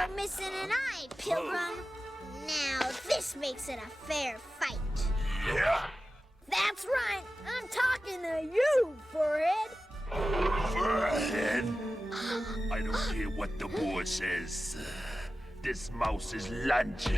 You're missing an eye, Pilgrim. Now this makes it a fair fight. Yeah? That's right. I'm talking to you, Forehead. Forehead? I don't care what the board says. This mouse is lunch.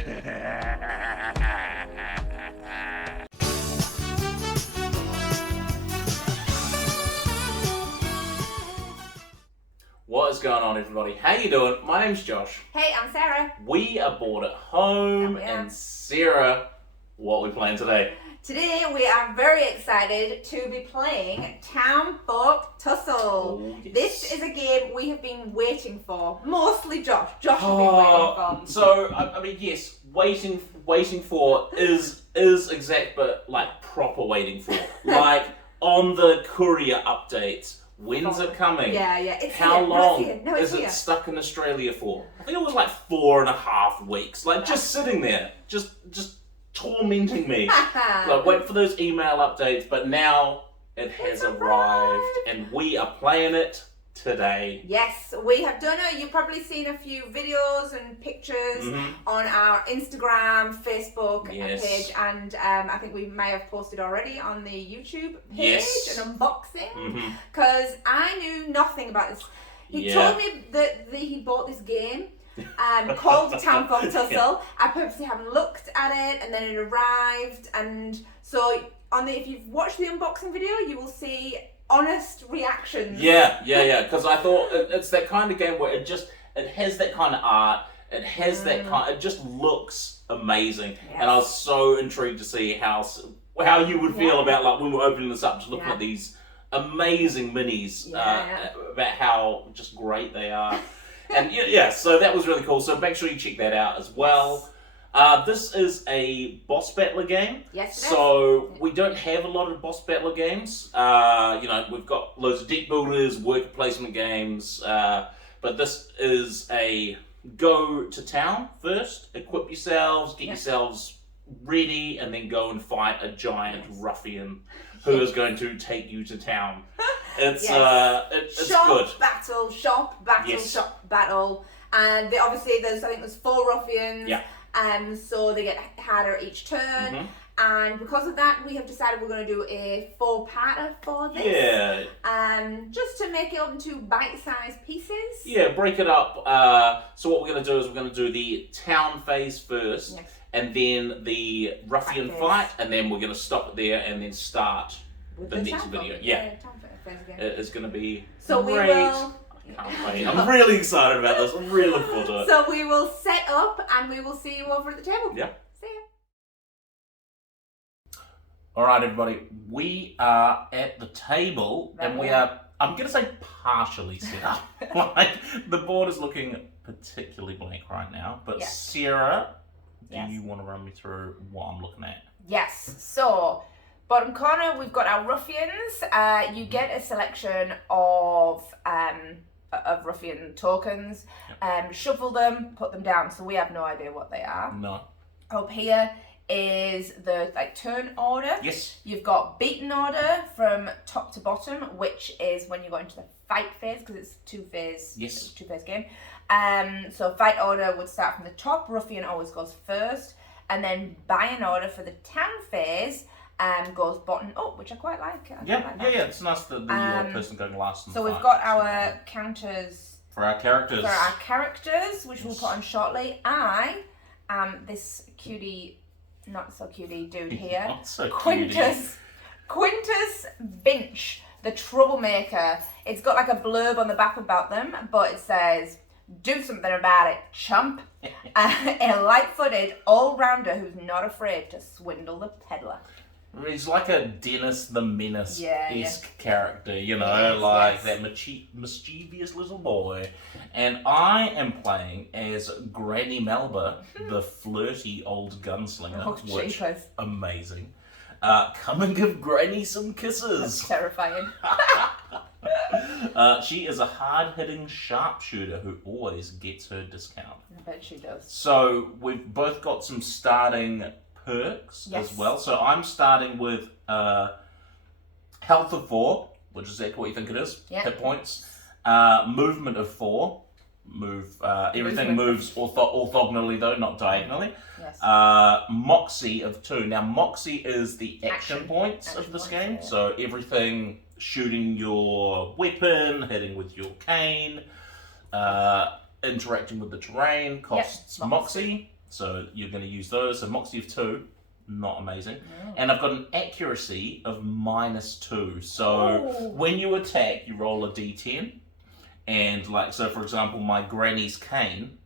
What is going on, everybody? How you doing? My name's Josh. Hey, I'm Sarah. We are bored at home, and Sarah, what are we playing today? Today we are very excited to be playing Townsfolk Tussle. Oh, yes. This is a game we have been waiting for. Mostly Josh. Josh has been waiting for. So, I mean, yes, waiting for is exact, but like proper waiting for. Like on the courier updates. When's it coming? Yeah. It's How here. long It's is it stuck in Australia for? I think it was like 4.5 weeks. Like just sitting there, just tormenting me. Like wait for those email updates, but now it has arrived and we are playing it today. Yes, we have done it. You've probably seen a few videos and pictures on our Instagram, Facebook page, and I think we may have posted already on the YouTube page an unboxing, because I knew nothing about this. He told me that he bought this game called Townsfolk Tussle. I purposely haven't looked at it, and then it arrived, and so if you've watched the unboxing video, you will see honest reactions. Yeah, because I thought it's that kind of game where it has that kind of art, it has that kind, it just looks amazing, and I was so intrigued to see how you would feel about like when we're opening this up, just looking at these amazing minis, about how just great they are. And so that was really cool, so make sure you check that out as well. This is a boss battler game. Yes, so we don't have a lot of boss battler games. We've got loads of deck builders, worker placement games, but this is a go to town first, equip yourselves, get yourselves ready, and then go and fight a giant ruffian who is going to take you to town. It's it's good. Shop battle, and obviously there's 4 ruffians. Yeah. So they get harder each turn, and because of that, we have decided we're going to do a 4-parter for this. Yeah. Just to make it up into bite-sized pieces. Yeah, break it up. So what we're going to do is we're going to do the town phase first, and then the ruffian fight, and then we're going to stop it there and then start with the next video. It's going to be great. I'm really excited about this. I'm really looking forward to it. So we will set up and we will see you over at the table. Yeah. See ya. Alright everybody, we are at the table and we are, I'm going to say partially set up. Like, the board is looking particularly blank right now, but Sarah, do you want to run me through what I'm looking at? Yes, so bottom corner we've got our ruffians. You get a selection of ruffian tokens, shuffle them, put them down, so we have no idea what they are. No. Up here is the turn order. Yes. You've got beaten order from top to bottom, which is when you go into the fight phase, because it's two-phase game. So fight order would start from the top, ruffian always goes first, and then buy-in order for the town phase goes bottom up, which I quite like. Yeah, it's nice that the person going last in the So fight. we've got our counters for our characters, which we'll put on shortly. I am this cutie, not so cutie dude here. Not so Quintus Binch, the troublemaker. It's got like a blurb on the back about them, but it says, "Do something about it, chump." A light-footed all-rounder who's not afraid to swindle the peddler. He's like a Dennis the Menace-esque character, that mischievous little boy. And I am playing as Granny Melba, the flirty old gunslinger, which amazing. Come and give Granny some kisses. That's terrifying. She is a hard-hitting sharpshooter who always gets her discount. I bet she does. So we've both got some starting perks as well. So I'm starting with health of 4, which is exactly what you think it is. Hit points. Movement of 4, Everything moves orthogonally though, not diagonally. Yes. Moxie of 2. Now Moxie is the action points of this game. Yeah. So everything, shooting your weapon, hitting with your cane, interacting with the terrain costs Moxie. So you're going to use those. So Moxie of 2, not amazing. And I've got an accuracy of -2. So when you attack, you roll a d10. And so for example, my granny's cane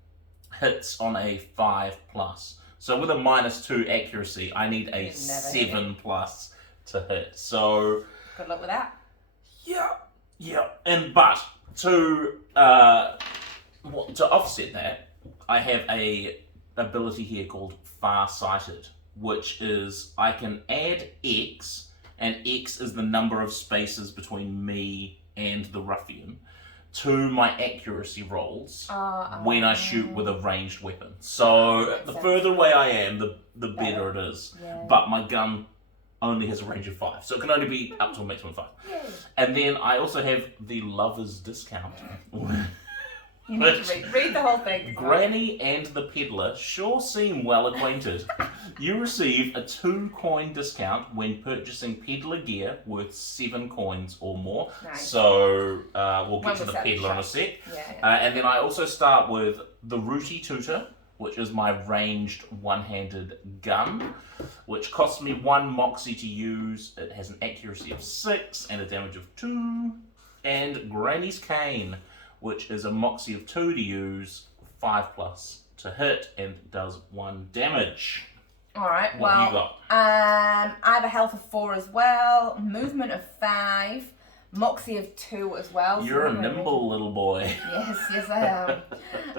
hits on a 5+. So with a -2 accuracy, I need a 7+ to hit. So good luck with that. Yeah. But to offset that, I have a ability here called Farsighted, which is I can add X, and X is the number of spaces between me and the ruffian, to my accuracy rolls when I shoot with a ranged weapon. So the further away I am, the better it is. Yeah. But my gun only has a range of 5, so it can only be up to a maximum of 5. Yay. And then I also have the lover's discount. You need to read the whole thing. Granny and the peddler sure seem well acquainted. You receive a 2-coin discount when purchasing peddler gear worth 7 coins or more. Nice. So we'll get to the peddler in a sec. Yeah. And then I also start with the Rooty Tooter, which is my ranged one-handed gun, which costs me 1 Moxie to use. It has an accuracy of 6 and a damage of 2. And Granny's Cane, which is a Moxie of 2 to use, 5+ to hit, and does 1 damage. Alright, what have you got? I have a health of 4 as well, movement of 5, Moxie of 2 as well. You're a nimble little boy. Yes, I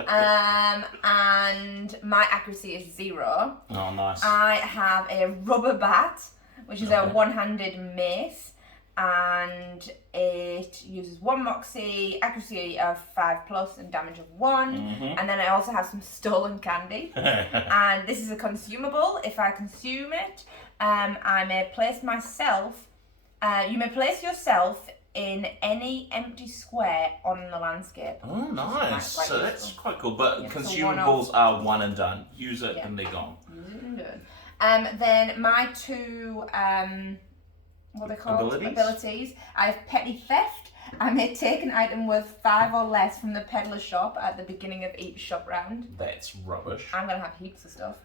am. And my accuracy is 0. Oh, nice. I have a rubber bat, which is a one-handed mace, and it uses 1 Moxie, accuracy of 5+, and damage of 1. And then I also have some stolen candy. And this is a consumable. If I consume it, I may place myself. You may place yourself in any empty square on the landscape. Oh, nice. So that's quite cool. But consumables are one and done. Use it and they're gone. Use it and done. Then my 2... what are they called? Abilities. I have petty theft. I may take an item worth 5 or less from the peddler shop at the beginning of each shop round. That's rubbish. I'm going to have heaps of stuff.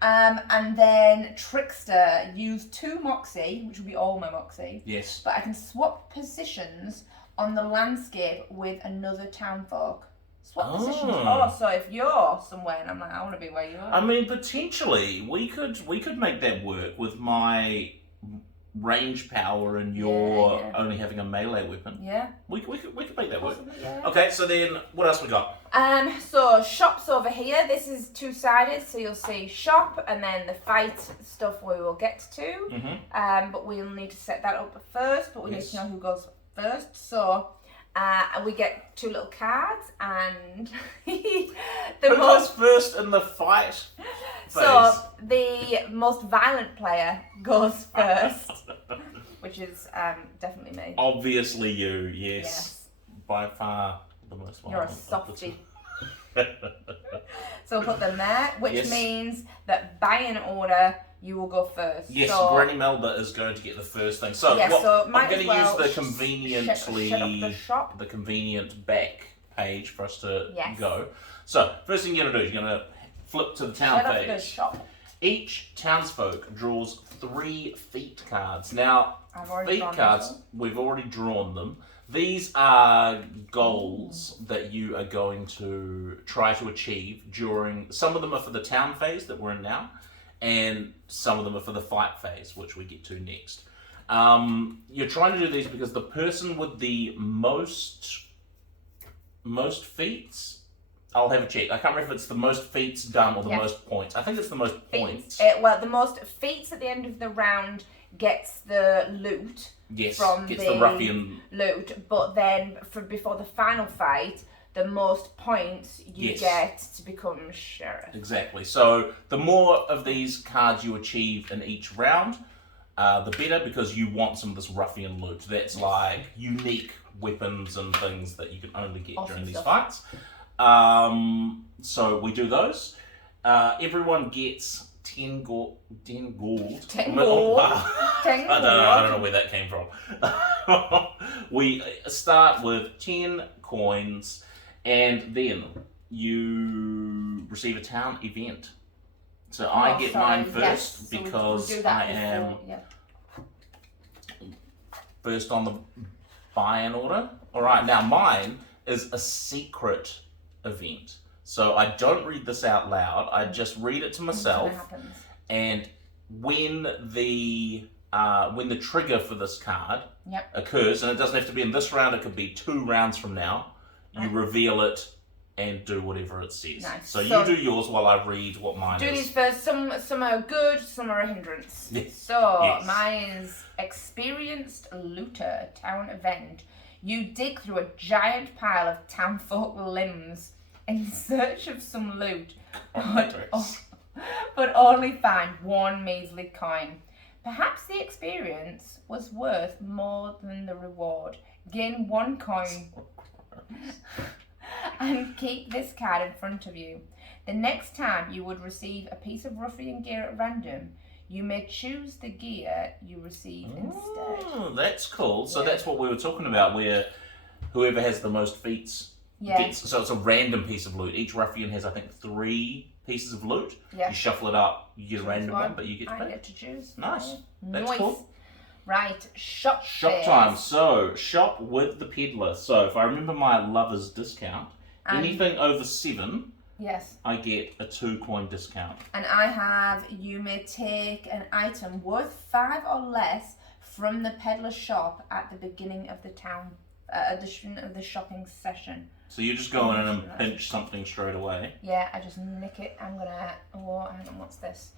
And then trickster, use 2 Moxie, which will be all my Moxie. Yes. But I can swap positions on the landscape with another townfolk. Swap positions. Oh, so if you're somewhere and I'm like, I want to be where you are. I mean, potentially we could make that work with my range power and your only having a melee weapon. Yeah. We could make that work. Yeah. Okay, so then what else we got? So shop's over here. This is 2-sided, so you'll see shop and then the fight stuff we will get to. But we'll need to set that up first, but we need to know who goes first. So we get 2 little cards, and who goes first in the fight phase? So the most violent player goes first, which is definitely me. Obviously you, yes. By far the most violent. You're a softie. So we'll put them there, which means that by an order, you will go first. Yes, so, Granny Melba is going to get the first thing. So, I'm going to use the the convenient back page for us to go. So, first thing you're going to do is you're going to flip to the town page. Each townsfolk draws 3 feat cards. Now, feat cards, we've already drawn them. These are goals that you are going to try to achieve during... Some of them are for the town phase that we're in now, and some of them are for the fight phase, which we get to next. You're trying to do these because the person with the most feats... I'll have a check. I can't remember if it's the most feats done or the most points. I think it's the most points. Well, the most feats at the end of the round gets the loot. Yes, from gets the ruffian loot. But then, before the final fight, the most points you get to become sheriff. Exactly. So the more of these cards you achieve in each round, the better, because you want some of this ruffian loot. That's like unique weapons and things that you can only get during these fights. So we do those. Everyone gets 10 gold. 10 gold. I don't know where that came from. We start with 10 coins, and then you receive a town event. So I get mine first because we do that I am first on the buy-in order. All right, now mine is a secret event. So I don't read this out loud. I just read it to myself. And when the trigger for this card occurs, and it doesn't have to be in this round, it could be 2 rounds from now, you reveal it and do whatever it says. Nice. So you do yours while I read what mine is. Do these first. Some are good, some are a hindrance. Yes. So mine is experienced looter town event. You dig through a giant pile of townfolk limbs in search of some loot, but only find 1 measly coin. Perhaps the experience was worth more than the reward. Gain 1 coin and keep this card in front of you. The next time you would receive a piece of ruffian gear at random, you may choose the gear you receive instead. That's cool. So that's what we were talking about, where whoever has the most feats gets. So it's a random piece of loot. Each ruffian has, I think, 3 pieces of loot. Yeah. You shuffle it up, you get a random one, but you get to I pick. get to choose. Nice. That's Nice. cool. Right, shop time. So, shop with the peddler. So, if I remember my lover's discount, anything over 7, I get a 2 coin discount. And I have, you may take an item worth 5 or less from the peddler shop at the beginning of the of the shopping session. So you just go in and pinch something straight away. Yeah, I just nick it. I'm gonna. Oh, hang on, what's this?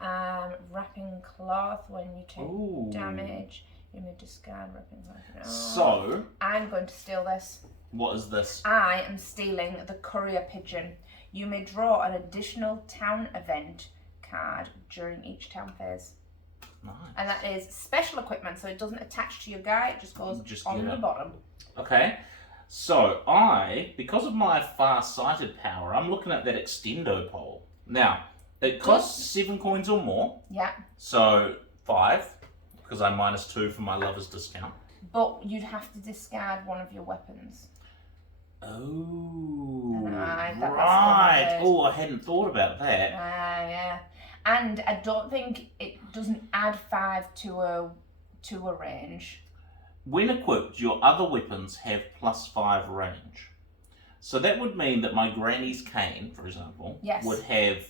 Wrapping cloth. When you take damage, you may discard wrapping cloth. So I'm going to steal this. What is this? I am stealing the courier pigeon. You may draw an additional town event card during each town phase. Nice. And that is special equipment, so it doesn't attach to your guy, it just goes on the bottom. Okay. So because of my far-sighted power, I'm looking at that extendo pole. Now, it costs 7 coins or more. Yeah. So 5, because I'm -2 for my lover's discount. But you'd have to discard one of your weapons. Oh, right. Oh, I hadn't thought about that. Yeah. And I don't think it doesn't add 5 to a range. When equipped, your other weapons have +5 range. So that would mean that my granny's cane, for example, would have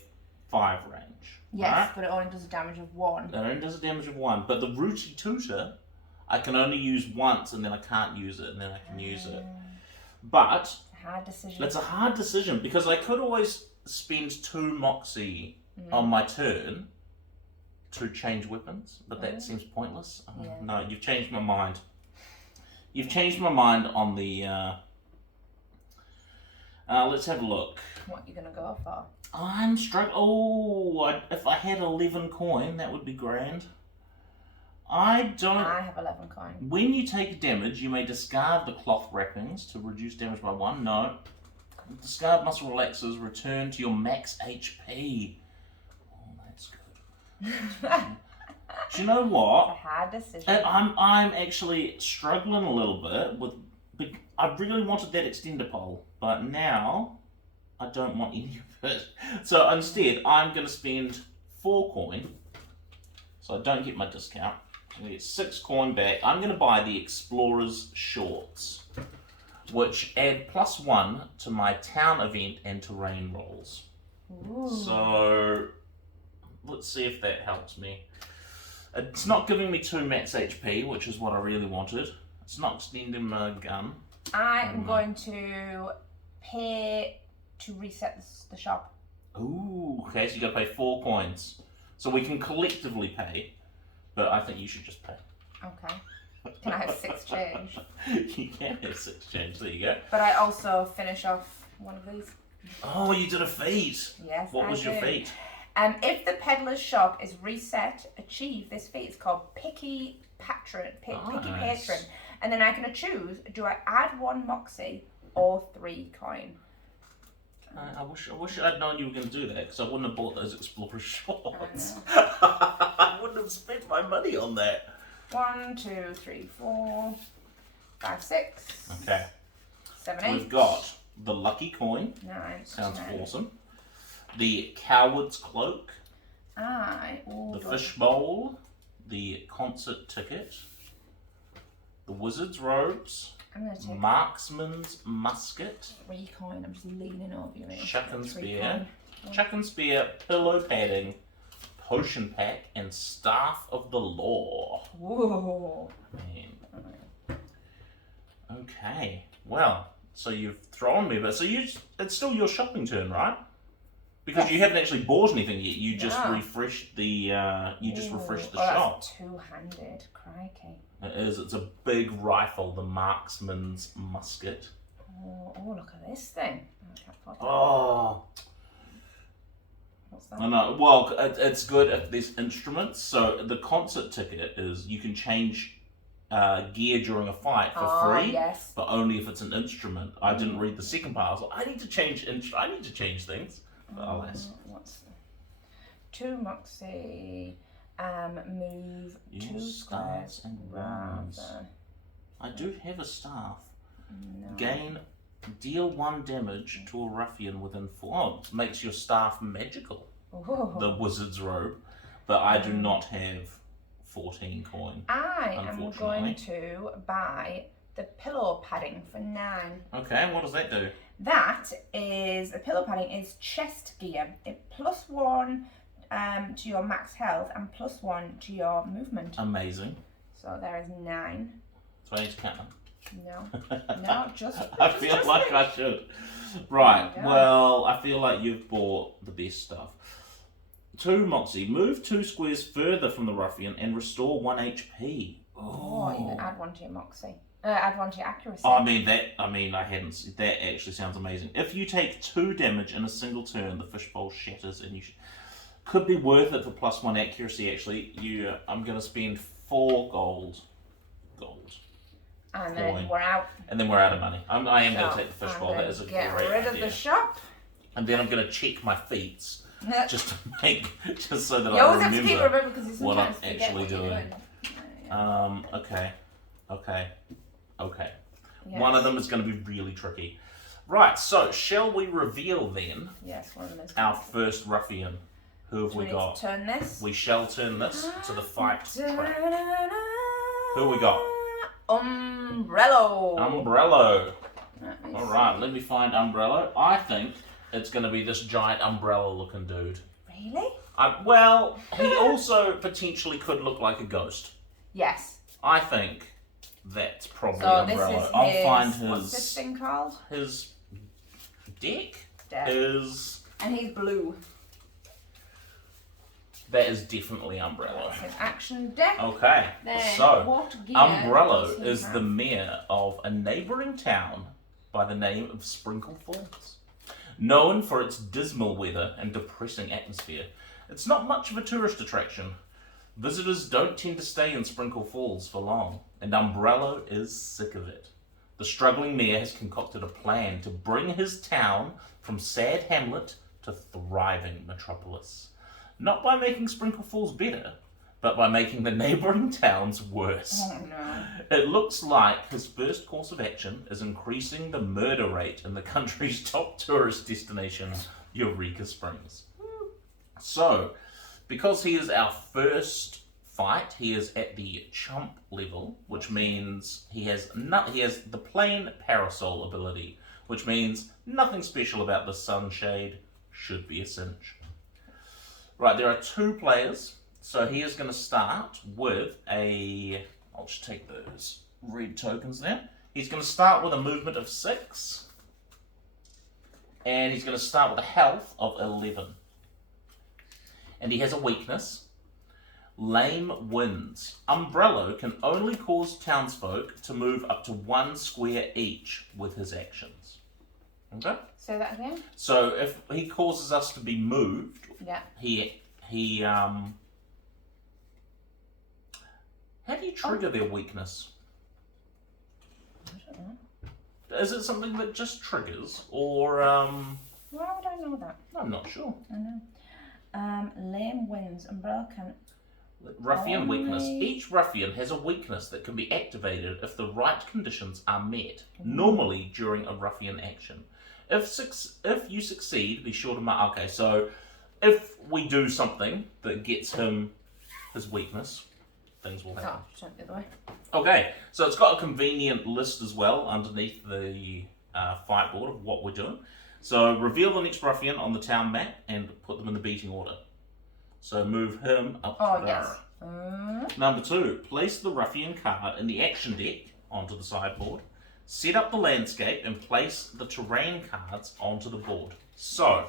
5 range. Yes, right? but it only does a damage of 1. It only does a damage of 1. But the Rooty Tooter, I can only use once, and then I can't use it, and then I can use it. But hard decision. It's a hard decision, because I could always spend 2 moxie on my turn to change weapons, but that seems pointless. No, you've changed my mind. You've changed my mind on the... let's have a look. What are you going to go for? I'm struggling. If I had 11 coin, that would be grand. I have 11 coin. When you take damage, you may discard the cloth wrappings to reduce damage by 1. No. Discard muscle relaxers, return to your max HP. Oh, that's good. Do you know what? It's a hard decision. I'm actually struggling a little bit with... I really wanted that extender pole, but now I don't want any of it. So instead, I'm going to spend 4 coin, so I don't get my discount. I'm going to get 6 coin back. I'm going to buy the Explorer's Shorts, which add +1 to my town event and terrain rolls. Ooh. So let's see if that helps me. It's not giving me 2 max HP, which is what I really wanted. It's not extending my gun. I am going to pay to reset the shop. Ooh, okay, so you got to pay 4 coins. So we can collectively pay, but I think you should just pay. Okay. Can I have 6 change? You can have 6 change, there you go. But I also finish off one of these. Oh, you did a feat. Yes, What was your feat? If the peddler's shop is reset, achieve this feat. It's called Picky Patron. Picky Patron. And then I can choose, do I add 1 moxie or 3 coin? wish I'd known you were going to do that, because I wouldn't have bought those Explorer shorts. I wouldn't have spent my money on that. 1, 2, 3, 4, 5, 6. Okay. 7, 8. We've got the Lucky Coin. 9. Sounds 10. awesome. The Coward's Cloak. The Fishbowl. The Concert Ticket. The Wizard's Robes. I'm going to take Marksman's Musket. 3 coin. I'm just leaning over you. Chuck and Spear. Chuck and Spear, Pillow Padding, Potion Pack, and Staff of the Law. Whoa. Man. Okay. Well, so you've thrown me, but it's still your shopping turn, right? Because you haven't actually bought anything yet. You just refreshed the shop. That's two-handed. Crikey. It is. It's a big rifle, the Marksman's Musket. Oh, look at this thing. Oh. What's that? I know. Well, it's good if there's instruments. So the concert ticket is you can change gear during a fight for free, yes. but only if it's an instrument. I didn't read the second part. I was like, I need to change things. But alas. What's 2 moxie? Move Use 2 squares staffs and rather. wands. I do have a staff. No. Deal 1 damage to a ruffian within 4. Oh, it makes your staff magical. Ooh. The Wizard's Robe. But I do not have 14 coin. I am going to buy the pillow padding for 9. Okay, what does that do? That is, the pillow padding is chest gear. It +1 to your max health and +1 to your movement. Amazing. So there is 9. So I need to count them. No, just. I feel like I should. Right, well, I feel like you've bought the best stuff. 2 moxie. Move 2 squares further from the ruffian and restore 1 HP. Oh, you can add 1 to your moxie. Add 1 to your accuracy. I hadn't seen that. Actually sounds amazing. If you take 2 damage in a single turn, the fishbowl shatters, and could be worth it for +1 accuracy. Actually, I'm going to spend 4 gold. And then we're out. And then we're out of money. I am going to take the fishbowl. That is a great idea. Get rid of the shop. And then I'm going to check my feats just so that You always have to keep remembering because you what I'm sometimes actually forget what doing. Okay. Yes. One of them is going to be really tricky. Right, so shall we reveal then one of them is our first ruffian? Who have we got? Turn this. We shall turn this to the fight track. Who we got? Umbrello. Alright, let me find Umbrello. I think it's going to be this giant umbrella looking dude. Really? Well, he also potentially could look like a ghost. Yes. I think that's probably so Umbrello. This is I'll find his. What's this thing called? His deck. And he's blue. That is definitely Umbrello. That's his action deck. Okay, Then so what gear Umbrello does he is have? the mayor of a neighbouring town by the name of Sprinkle Falls. Known for its dismal weather and depressing atmosphere, it's not much of a tourist attraction. Visitors don't tend to stay in Sprinkle Falls for long, and Umbrello is sick of it. The struggling mayor has concocted a plan to bring his town from sad hamlet to thriving metropolis. Not by making Sprinkle Falls better, but by making the neighbouring towns worse. Oh no. It looks like his first course of action is increasing the murder rate in the country's top tourist destination, Eureka Springs. So, because he is our first fight, he is at the chump level, which means he has the plain parasol ability, which means nothing special about the sunshade, should be a cinch. Right, there are 2 players, so he is going to start with I'll just take those red tokens there. He's going to start with a movement of 6, and he's going to start with a health of 11. And he has a weakness. Lame winds. Umbrello can only cause townsfolk to move up to 1 square each with his actions. Okay? Say that again? So if he causes us to be moved, how do you trigger their weakness? I don't know. Is it something that just triggers, or Why would I I'm not sure. I know. Lame wins. Umbrella can... Ruffian weakness. Each ruffian has a weakness that can be activated if the right conditions are met, normally during a ruffian action. If you succeed, be sure to mark... Okay, so if we do something that gets him his weakness, things will happen. Oh, turn the other way. Okay, so it's got a convenient list as well underneath the fight board of what we're doing. So reveal the next ruffian on the town map and put them in the beating order. So move him up to there. Yes. Number 2, place the ruffian card in the action deck onto the sideboard. Set up the landscape and place the terrain cards onto the board. So,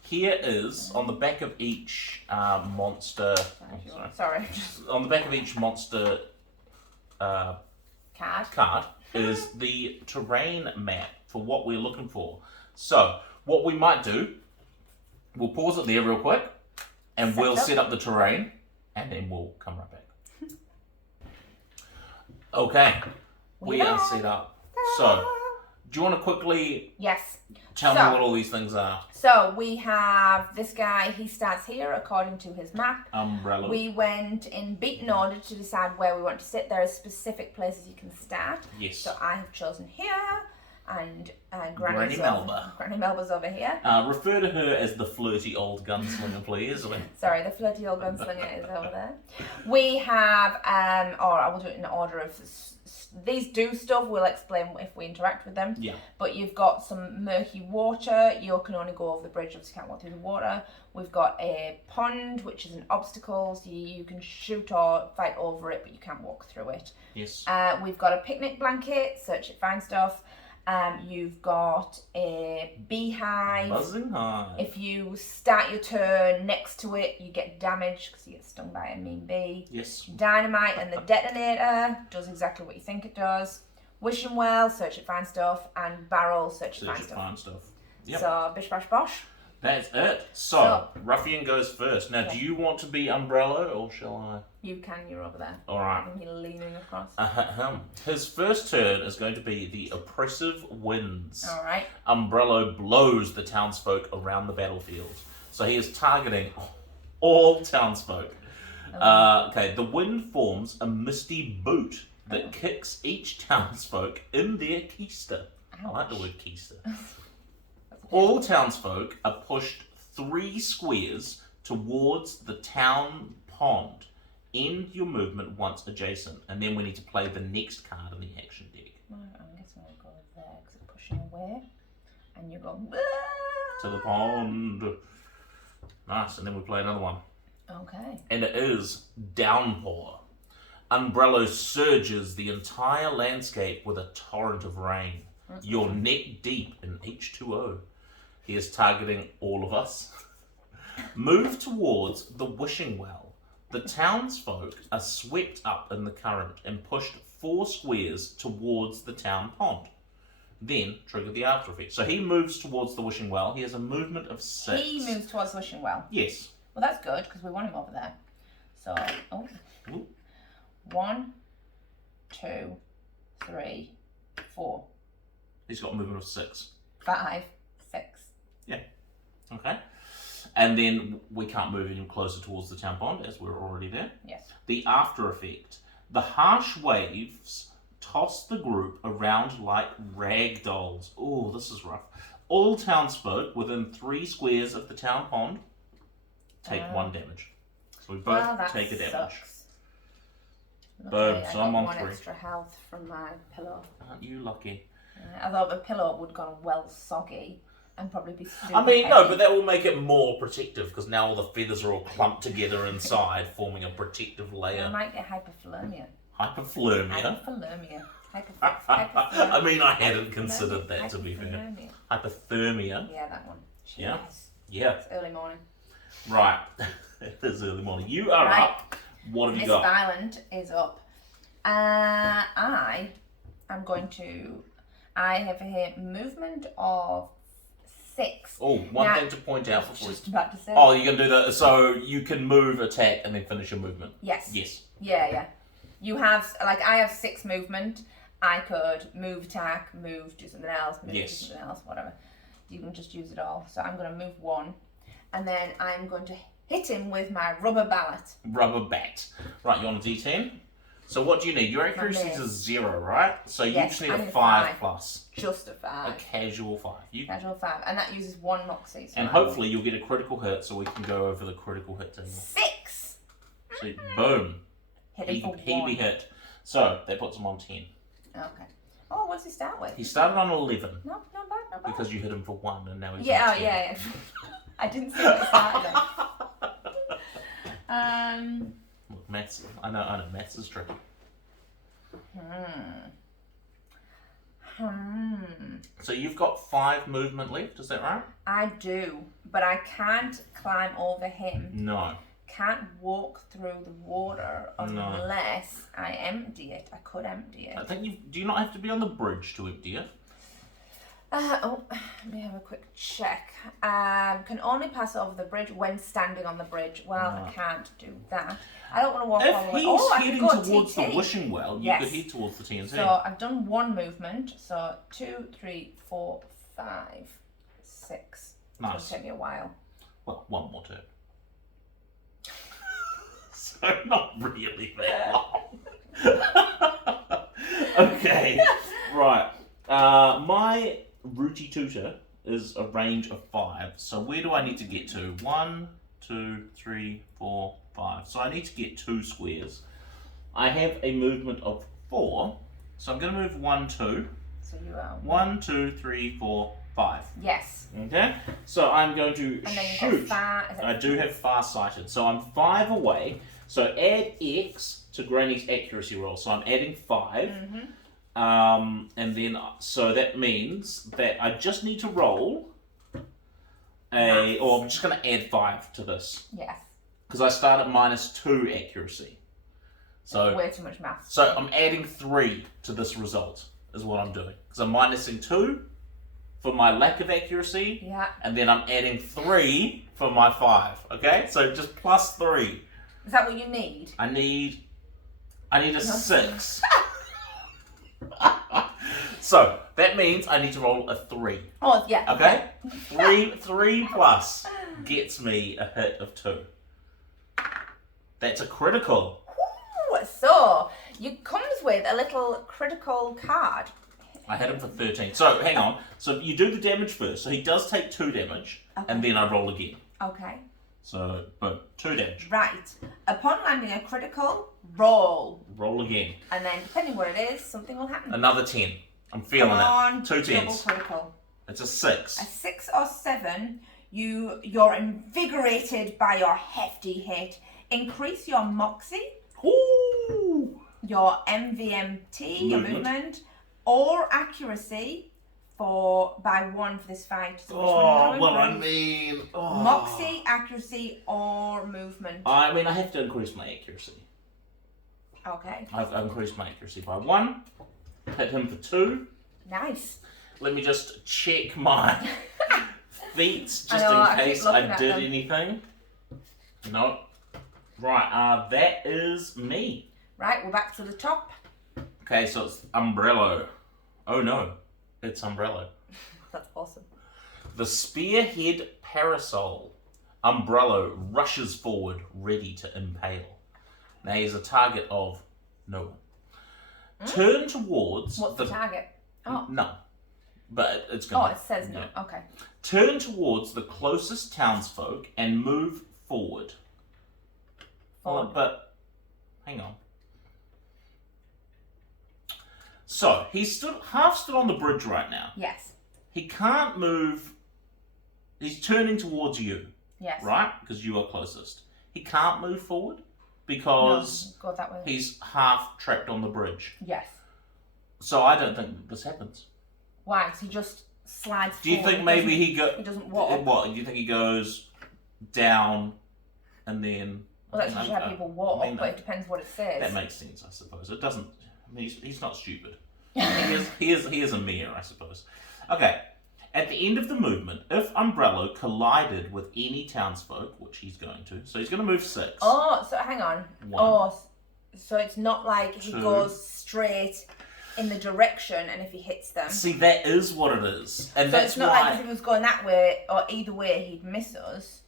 here is on the back of each monster. Sorry. On the back of each monster card is the terrain map for what we're looking for. So, what we might do, we'll pause it there real quick, and we'll set up the terrain, and then we'll come right back. Okay, we are set up. So, do you want to quickly tell me what all these things are? So, we have this guy, he starts here according to his map. Umbrello. We went in beaten order to decide where we want to sit. There are specific places you can start. Yes. So, I have chosen here. And Granny Melba. Granny Melba's over here. Refer to her as the flirty old gunslinger, please. Sorry, the flirty old gunslinger is over there. We have, or I will do it in order of these do stuff. We'll explain if we interact with them. Yeah. But you've got some murky water. You can only go over the bridge, obviously can't walk through the water. We've got a pond, which is an obstacle, so you can shoot or fight over it, but you can't walk through it. Yes. We've got a picnic blanket, search it, find stuff. You've got a beehive. Buzzing hive. If you start your turn next to it, you get damaged because you get stung by a mean bee. Yes. Dynamite and the detonator does exactly what you think it does. Wishing well, search it, find stuff. And barrel, search it, find stuff. Yep. So, bish bash bosh. That's it. So, Ruffian goes first. Now, do you want to be Umbrello or shall I? You can, you're over there. Alright. You're leaning across. His first turn is going to be the oppressive winds. Alright. Umbrello blows the townsfolk around the battlefield. So he is targeting all townsfolk. Okay, the wind forms a misty boot that kicks each townsfolk in their keister. I like the word keister. All townsfolk are pushed 3 squares towards the town pond. End your movement once adjacent, and then we need to play the next card in the action deck. I'm guessing I'll go there because it's pushing away, and you go to the pond. Nice, and then we play another one. Okay. And it is Downpour. Umbrello surges the entire landscape with a torrent of rain. You're neck deep in H2O. He is targeting all of us. Move towards the wishing well. The townsfolk are swept up in the current and pushed 4 squares towards the town pond. Then trigger the after effect. So he moves towards the wishing well. He has a movement of 6. He moves towards the wishing well. Yes. Well, that's good because we want him over there. So, 1, 2, 3, 4. He's got a movement of 6. 5, 6. Yeah. Okay. And then we can't move any closer towards the town pond as we're already there. Yes. The after effect. The harsh waves toss the group around like rag dolls. Oh, this is rough. All townsfolk within 3 squares of the town pond take 1 damage. So we both take a damage. Boom. So I'm on 3. 1 extra health from my pillow. Aren't you lucky? I thought the pillow would have gone well soggy and probably be super I mean, heavy. no, but that will make it more protective because now all the feathers are all clumped together inside, forming a protective layer. I might get hypothermia. Hypothermia? I mean, I hadn't considered that, to be fair. Hypothermia? Yeah, that one. Yeah? Yeah. It's early morning. Right. It is early morning. You are up. What have you got? Miss Violent is up. I have a movement of 6. Oh, one thing to point out before just about to say. Oh, you can do that. So you can move, attack, and then finish your movement. Yes. Yes. Yeah. You have, I have 6 movement. I could move, attack, move, do something else, move, do something else, whatever. you can just use it all. So I'm going to move 1, and then I'm going to hit him with my rubber mallet. Rubber bat. Right, you're on a D10. So what do you need? Your accuracy is 0, right? So you just need a 5 plus. Just a 5. A casual 5. Casual 5. And that uses 1 moxie. So and hopefully you'll get a critical hit so we can go over the critical hit table. 6! So, boom. Hit him for He 1. be hit. So that puts him on 10. Okay. Oh, what does he start with? He started on 11. No, not bad, not bad. Because you hit him for 1 and now he's Yeah, on 10. yeah. I didn't see what it started on. Look, maths. I know, maths is tricky. So you've got 5 movement left, is that right? I do, but I can't climb over him. No. Can't walk through the water unless I empty it. I could empty it. I think do you not have to be on the bridge to empty it? Let me have a quick check. Can only pass over the bridge when standing on the bridge. Well, I can't do that. I don't want to walk all the way. If he's heading towards the wishing well, you could head towards the TNT. So I've done 1 movement. So 2, 3, 4, 5, 6. Nice. It's going to take me a while. Well, 1 more turn. So not really that long. Okay, right. My Rooty Tutor is a range of 5. So where do I need to get to? 1, 2, 3, 4, 5. So I need to get 2 squares. I have a movement of 4. So I'm going to move 1, 2. So you are 1, 2, 3, 4, 5. Yes. Okay. So I'm going to and then you've shoot. Got I do have far-sighted. So I'm 5 away. So add X to Granny's accuracy roll. So I'm adding 5. And then, so that means that I just need to roll or I'm just going to add 5 to this. Yes. Because I start at -2 accuracy. So way too much math. So I'm adding 3 to this result is what I'm doing. Because I'm minusing 2 for my lack of accuracy. Yeah. And then I'm adding 3 for my 5. Okay? So just plus 3. Is that what you need? I need a 6. So that means I need to roll a 3. Oh yeah. Okay? 3 plus gets me a hit of 2. That's a critical. Ooh, so it comes with a little critical card. I had him for 13. So hang on. So you do the damage first. So he does take 2 damage, and then I roll again. Okay. So boom, 2 damage. Right. Upon landing a critical, roll. Roll again. And then depending what it is, something will happen. Another 10. I'm feeling it. 2 double 10s. critical. It's a 6. A 6 or 7, you're invigorated by your hefty hit. Increase your moxie, Ooh. your MVMT, your movement, or accuracy by 1 for this fight. So which one well, you I mean... Moxie, accuracy, or movement. I mean, I have to increase my accuracy. Okay. I've increased my accuracy by 1. Hit him for 2. Nice. Let me just check my feats just I in case keep looking I at did them. anything. No. Right, that is me. Right, we're back to the top. Okay, so it's Umbrello. Oh no, it's Umbrello. That's awesome. The spearhead parasol. Umbrello rushes forward, ready to impale. Now he has a target of no one. Turn towards What's the target? Oh. No. But it's Oh, going it says no. Okay. Turn towards the closest townsfolk and move forward. Forward. But hang on. So he's half stood on the bridge right now. Yes. He can't move. He's turning towards you. Yes. Right? Because you are closest. He can't move forward because go that way. he's half trapped on the bridge. Yes. So I don't think this happens. Why? 'Cause he just slides Do you forward. think maybe he doesn't walk? What? Do you think he goes down and then? Well, that's usually how people walk, I mean, but it depends what it says. That makes sense, I suppose. It doesn't. I mean, he's not stupid. he is a mere, I suppose. Okay. At the end of the movement, if Umbrello collided with any townsfolk, which he's going to, so he's going to move 6. Oh, so hang on. 1. Oh, so it's not like he 2. goes straight in the direction, and if he hits them. See, that is what it is, and So that's it's not why. like if he was going that way or either way, he'd miss us.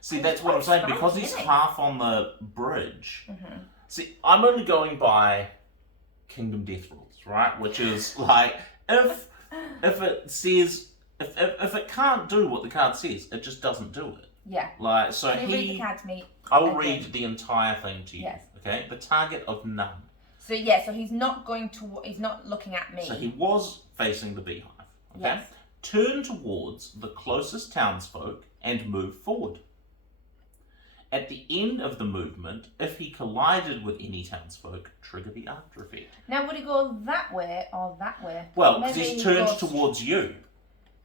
See, that's what I'm saying, because he's spiky, half on the bridge. Mm-hmm. See, I'm only going by Kingdom Death rules, right? Which is like, if it says, if it can't do what the card says, it just doesn't do it. Yeah. Like, so Can you read the card to me? I will read the entire thing to you. Yes. Okay? The target of none. So yeah, so he's not looking at me. So he was facing the beehive. Okay? Yes. Turn towards the closest townsfolk and move forward. At the end of the movement, if he collided with any townsfolk, trigger the after effect. Now, would he go that way or that way? Well, because Maybe he's he turned goes- towards you.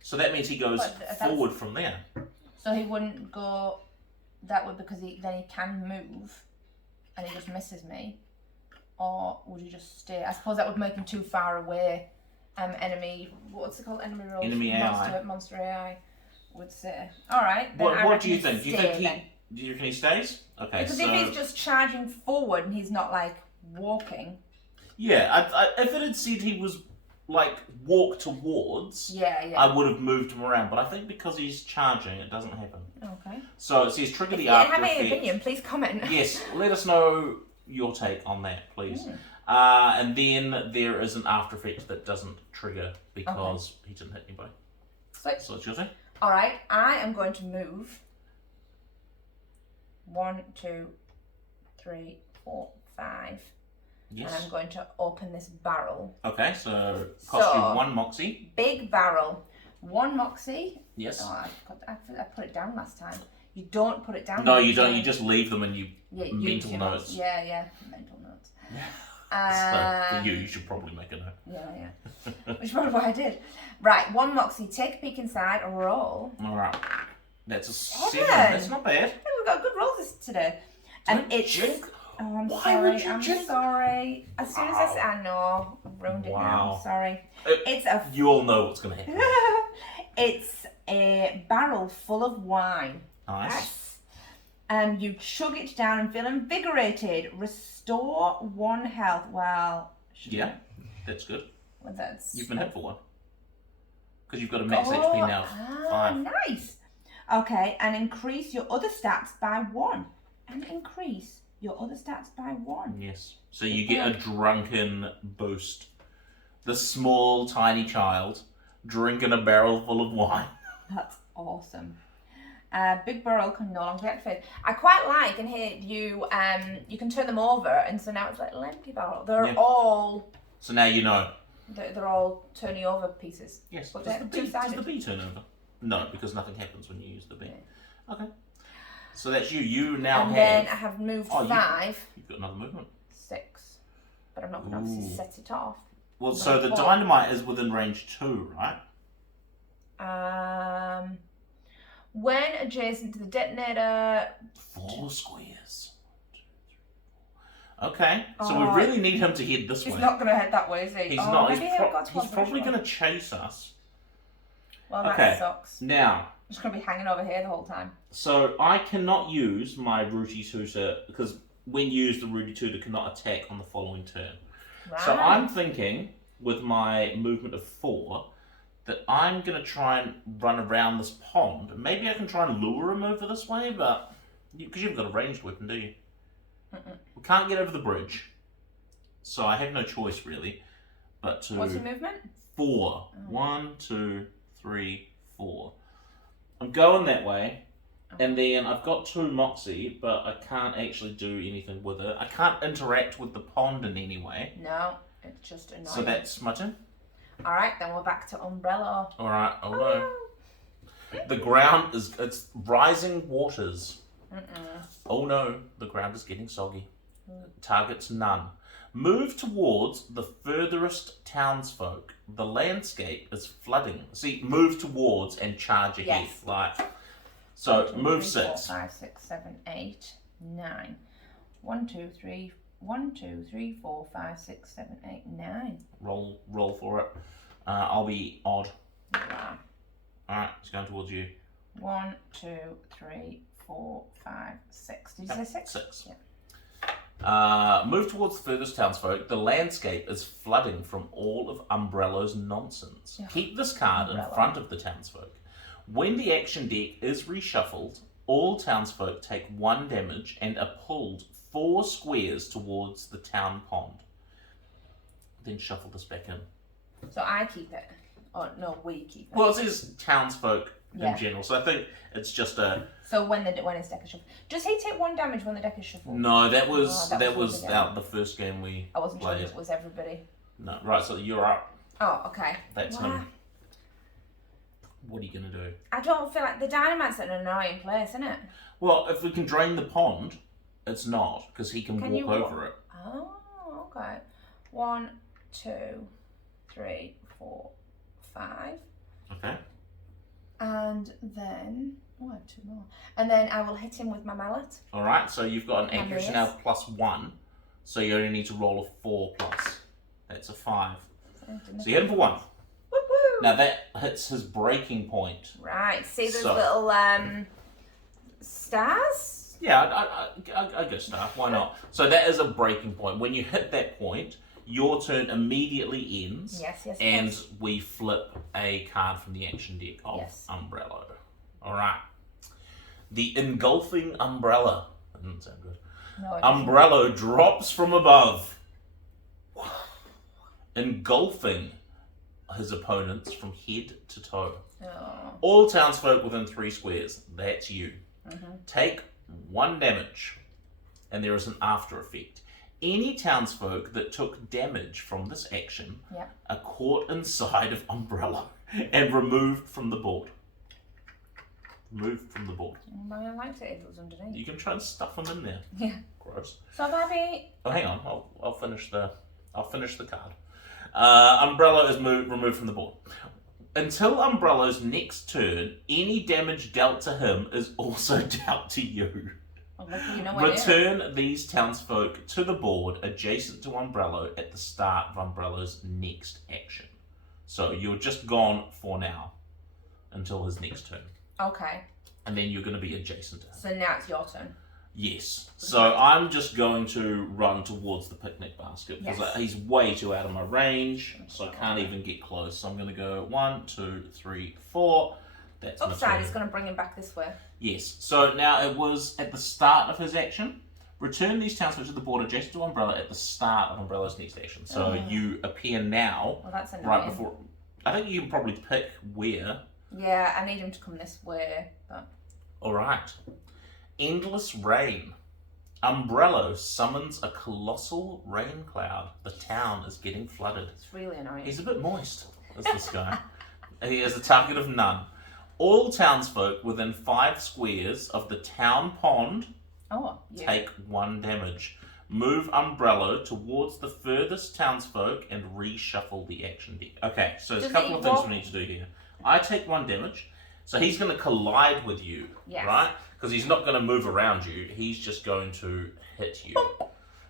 So that means he goes But forward from there. So he wouldn't go that way because then he can move and he just misses me. Or would he just stay? I suppose that would make him too far away. Enemy, what's it called? Enemy roll? Enemy AI. Monster AI would say. Alright, then I What reckon do you he'd think? Do you stay think then. do you reckon he stays? Okay, Because so if he's just charging forward and he's not like walking. yeah, if it had said he was like walk towards, Yeah. I would have moved him around. But I think because he's charging, it doesn't happen. Okay. So it says trigger If the you after have any effect. opinion, please comment. Yes, let us know your take on that, please. And then there is an after effect that doesn't trigger because he didn't hit anybody. Sweet. So it's your turn. Alright, I am going to move 1, 2, 3, 4, 5. Yes. And I'm going to open this barrel. Okay, so cost you So- 1 moxie. Big barrel. 1 moxie. Yes. Oh, I put it down last time. You don't put it down. No, last you don't. time. You just leave them and you use mental your notes. Yeah, mental notes. So for you should probably make a note. Yeah. Which is probably what I did. Right, 1 moxie. Take a peek inside. Roll. All right. That's a 7. 7. That's not bad. Hey, we've got good rolls today. And Don't it's. jink. Oh, I'm Why sorry. would you I'm jink? sorry. As soon as I know, I've ruined it now. Wow. I'm sorry. It- It's a. You all know what's going to happen. It's a barrel full of wine. Nice. Yes. You chug it down and feel invigorated. Restore 1 health. Well. Yeah, that's good. Well, that's. You've been hit for 1. Because you've got a max HP now of 5. Nice. Okay, and increase your other stats by 1. And increase your other stats by 1. Yes. So you get a drunken boost. The small, tiny child drinking a barrel full of wine. That's awesome. Big barrel can no longer be activated. I quite like, and here you can turn them over, and so now it's like an empty barrel. They're all So now you know. they're all turning over pieces. Yes. But Does they're the, bee, does two-sided. the bee turn over? No, because nothing happens when you use the bee. Okay. So that's you. You now And have... then I have moved Oh, 5, You've got another movement. 6, but I'm not going to obviously Ooh. set it off. Well, so the 4. dynamite is within range 2, right? When adjacent to the detonator. 4 squares. 1, 2, 3, 4. Okay. So Oh, we really need him to head this He's way. not going to head that way, is he? He's oh, not. Maybe He's probably going to chase us. Well, that Okay. sucks. Now, I'm just going to be hanging over here the whole time. so I cannot use my Rooty Tutor because when you use the Rooty Tutor cannot attack on the following turn. Right. So I'm thinking with my movement of 4 that I'm going to try and run around this pond. Maybe I can try and lure him over this way, but because you haven't got a ranged weapon, do you? We can't get over the bridge, so I have no choice really, but to What's your movement? 4. 1, 2, 3, 4. I'm going that way, and then I've got 2 moxie, but I can't actually do anything with it. I can't interact with the pond in any way. No, it's just annoying. So that's my turn. Alright, then we're back to Umbrello. Alright, oh no. The ground is, it's rising waters. Oh no, the ground is getting soggy. Targets none. Move towards the furthest townsfolk. The landscape is flooding. See, move towards and charge ahead. Yes. Like, so 2, move 3, 4, 6. 5, 6, 7, 8, 9. 1, 2, 3, 1, 2, 3, 4, 5, 6, 7, 8, 9. Roll for it. I'll be odd. Wow. Alright, it's going towards you. 1, 2, 3, 4, 5, 6. Did you say 6? 6. Yeah. Move towards the furthest townsfolk. The landscape is flooding from all of Umbrello's nonsense. Keep this card in front of the townsfolk. When the action deck is reshuffled, all townsfolk take 1 damage and are pulled 4 squares towards the town pond. Then shuffle this back in. So I keep it. Oh, no, we keep it. Well, it says townsfolk in general, so I think it's just a... So when his deck is shuffled. Does he take 1 damage when the deck is shuffled? No, that was out the first game we I wasn't played. sure if it was everybody. No, right, so you're up. Oh, okay. That's him. What are you going to do? I don't feel like the dynamite's in an annoying place, isn't it? Well, if we can drain the pond, it's not, because he can walk over it. Oh, okay. 1, 2, 3, 4, 5. Okay. And then... Oh, I have 2 more. And then I will hit him with my mallet. Alright, so you've got an accuracy now of +1, so you only need to roll a 4+. That's a 5. So you hit him for 1. Woo-hoo! Now that hits his breaking point. Right, see those little stars? Yeah, I go star. Why not? So that is a breaking point. When you hit that point, your turn immediately ends. Yes. And we flip a card from the action deck of Umbrello. Alright. The engulfing umbrella. That didn't sound good. No, Umbrello drops from above, engulfing his opponents from head to toe. Oh. All townsfolk within 3 squares, that's you, take 1 damage, and there is an after effect. Any townsfolk that took damage from this action are caught inside of Umbrello and removed from the board. Removed from the board. I liked it if it was underneath. You can try and stuff them in there. Yeah. Gross. So Bobby. Oh, hang on. I'll finish the card. Umbrello is removed from the board. Until Umbrello's next turn, any damage dealt to him is also dealt to you. Return these townsfolk to the board adjacent to Umbrello at the start of Umbrello's next action. So you're just gone for now until his next turn. Okay. And then you're going to be adjacent to him. So now it's your turn. Yes. So I'm just going to run towards the picnic basket because he's way too out of my range, so I can't even get close. So I'm going to go 1, 2, 3, 4. That's upside is going to bring him back this way. Yes. So now it was at the start of his action. Return these townsfolk to the board adjacent to Umbrella at the start of Umbrella's next action. So you appear now. Well, that's annoying. Right before. I think you can probably pick where. Yeah, I need him to come this way. But... All right. Endless rain. Umbrello summons a colossal rain cloud. The town is getting flooded. It's really annoying. He's a bit moist, is this guy. He is a target of none. All townsfolk within 5 squares of the town pond take 1 damage. Move Umbrello towards the furthest townsfolk and reshuffle the action deck. Okay, so there's a couple of things we need to do here. I take 1 damage, so he's going to collide with you, right? Because he's not going to move around you, he's just going to hit you.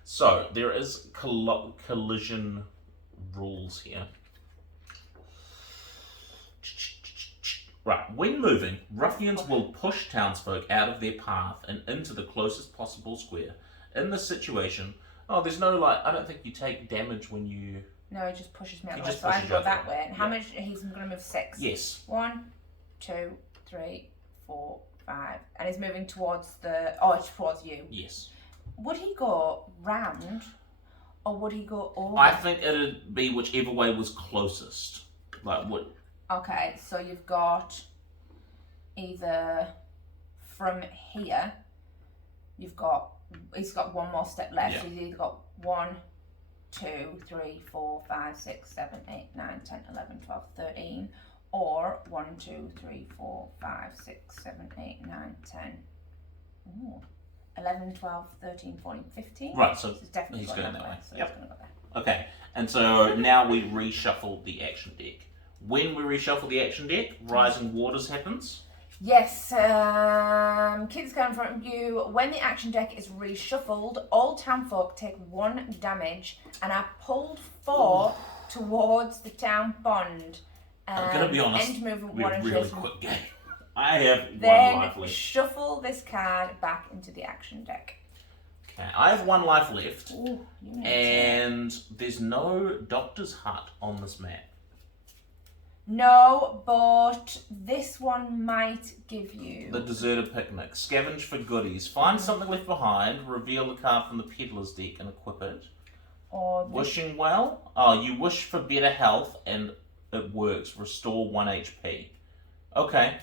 So, there is collision rules here. Right, when moving, ruffians will push townsfolk out of their path and into the closest possible square. In this situation, there's no, I don't think you take damage when you... No, he just pushes me out of the way, so I go that way. And how much? He's going to move 6. Yes. 1, 2, 3, 4, 5. And he's moving towards towards you. Yes. Would he go round or would he go over? I think it'd be whichever way was closest. Okay, so you've got either from here, he's got 1 more step left. Yeah. So he's either got 1, 2, 3, 4, 5, 6, 7, 8, 9, 10, 11, 12, 13, or 1, 2, 3, 4, 5, 6, 7, 8, 9, 10, 11, 12, 13, 14, 15. Right, so it's definitely he's going that way. So he's going to go there. Okay, and so now we reshuffle the action deck. When we reshuffle the action deck, Rising Waters happens. Yes, keep this card in front of you. When the action deck is reshuffled, all townfolk take 1 damage and are pulled 4 towards the town pond. I'm going to be honest, end movement we're 1 a and really chasing. quick game. I have 1 Then life left. shuffle this card back into the action deck. Okay, I have 1 life left. Ooh, you need And there's no doctor's hut on this map. No, but this one might give you... The deserted picnic. Scavenge for goodies. Find something left behind. Reveal the card from the peddler's deck and equip it. Or Wishing well. Oh, you wish for better health and it works. Restore 1 HP. Okay.